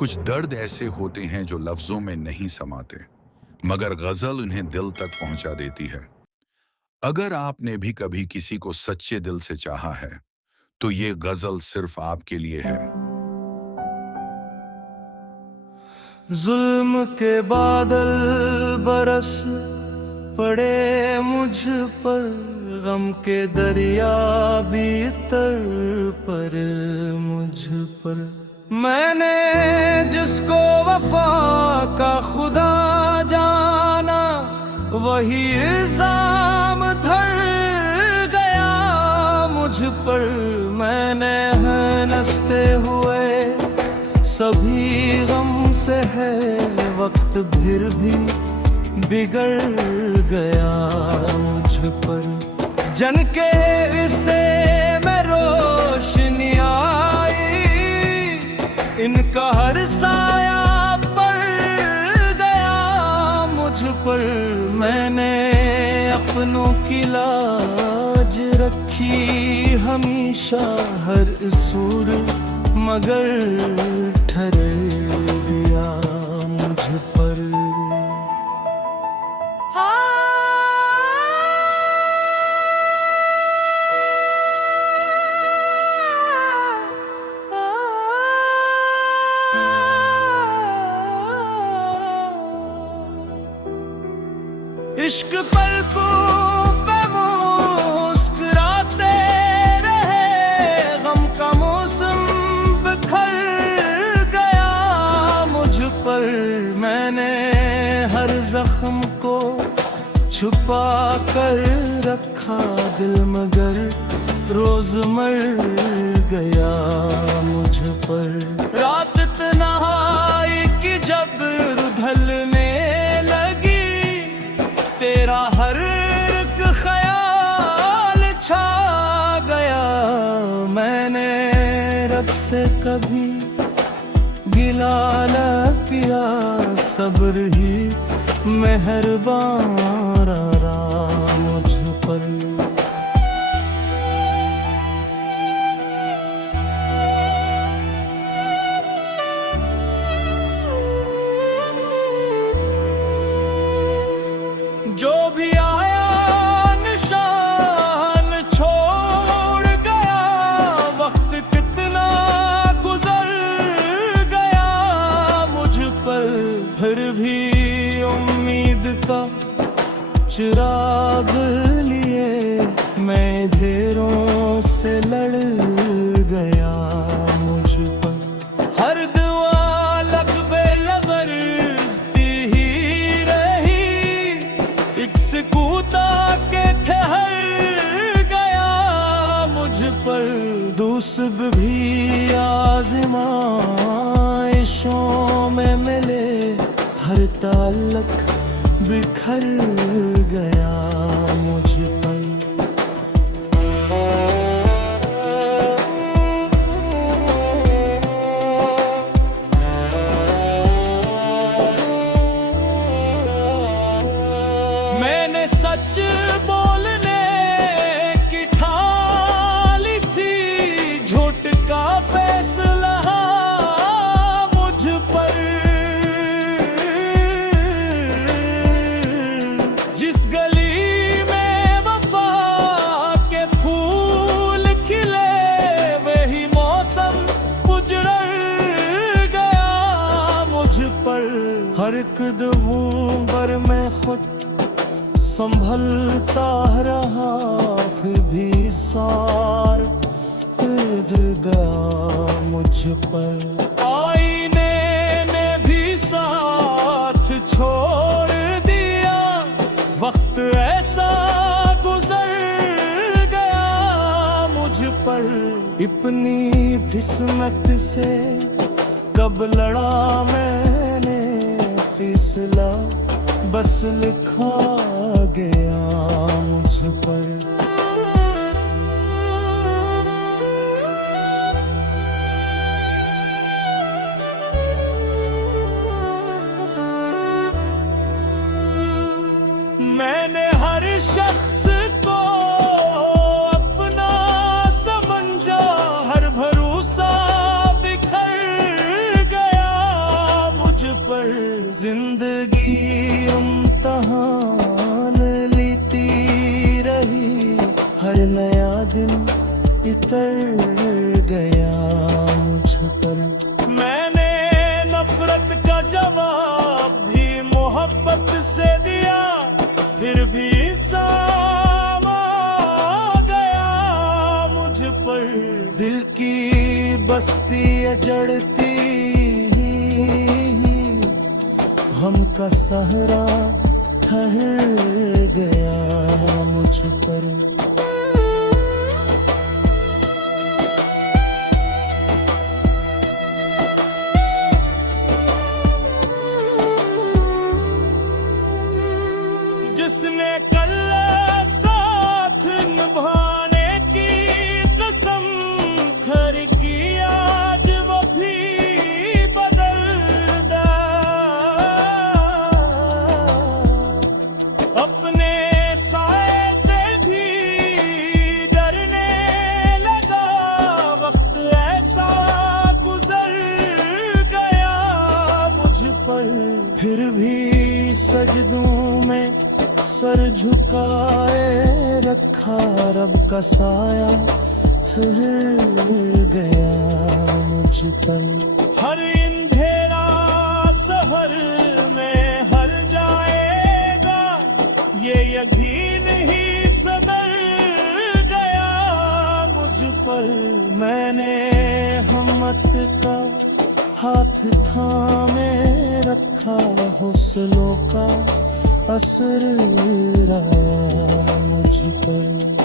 कुछ दर्द ऐसे होते हैं जो लफ्जों में नहीं समाते, मगर गजल उन्हें दिल तक पहुंचा देती है। अगर आपने भी कभी किसी को सच्चे दिल से चाहा है, तो ये गजल सिर्फ आपके लिए है। जुल्म के बादल बरस पड़े मुझ पर, गम के दरिया भी तर पर मुझ पर। मैंने जिसको वफा का खुदा जाना, वही इल्जाम धर गया मुझ पर। मैंने हंसते हुए सभी गम से है वक्त फिर भी बिगड़ गया मुझ पर। जन के इसे में रोशनी आई, इनका हर साया पड़ गया मुझ पर। मैंने अपनों की लाज रखी हमेशा हर सूर, मगर ठहर दिया मुझ पर। इश्क पलकों पे मुस्कुराते रहे, गम का मौसम बिखर गया मुझ पर। मैंने हर जख्म को छुपा कर रखा दिल, मगर रोज मर गया मुझ पर। रात तन्हाई की जब रुधलने तेरा हर एक ख्याल छा गया। मैंने रब से कभी गिला न किया, सब्र ही मेहरबान रहा मुझ पर। जो भी आया निशान छोड़ गया, वक्त कितना गुजर गया मुझ पर। फिर भी उम्मीद का चिराग लिए मैं अंधेरों से लड़ गया मुझ पर। हर दुआ लक़्बे लबर्ज़ दी ही रही, एक सकूता के ठहर गया मुझ पर। दूसब भी आज़माइशों में मिले, हर ताल्लुक़ बिखर गया मुझ पर। मैंने सच बोलने की ठान ली थी, झूठ का फैसला मुझ पर। जिस गली में वफा के फूल खिले, वही मौसम उजड़ गया मुझ पर। हर एक दुम पर मैं खुद संभलता रहा, फिर भी सार फिर गया मुझ पर। आईने ने भी साथ छोड़ दिया, वक्त ऐसा गुजर गया मुझ पर। अपनी किस्मत से कब लड़ा मैंने फैसला, बस लिखा गया मुझ पर। मैंने हर शख्स को अपना समझा, हर भरोसा बिखर गया जवाब भी मोहब्बत से दिया, फिर भी सामा गया मुझ पर। दिल की बस्ती जड़ती, हम का सहरा ठहर गया मुझ पर। जिसने कल साथ निभाने की कसम खरी की, आज वो भी बदल दा। अपने साए से भी डरने लगा, वक्त ऐसा गुजर गया मुझ पर। फिर भी सजदों में सर झुकाए रखा, रब का साया ठहर गया मुझ पर। हर अंधेरा सहर में हल जाएगा, ये यकीन ही सबर गया मुझ पर। मैंने हिम्मत का हाथ थामे रखा, हौसलों का असर आया मुझ पर।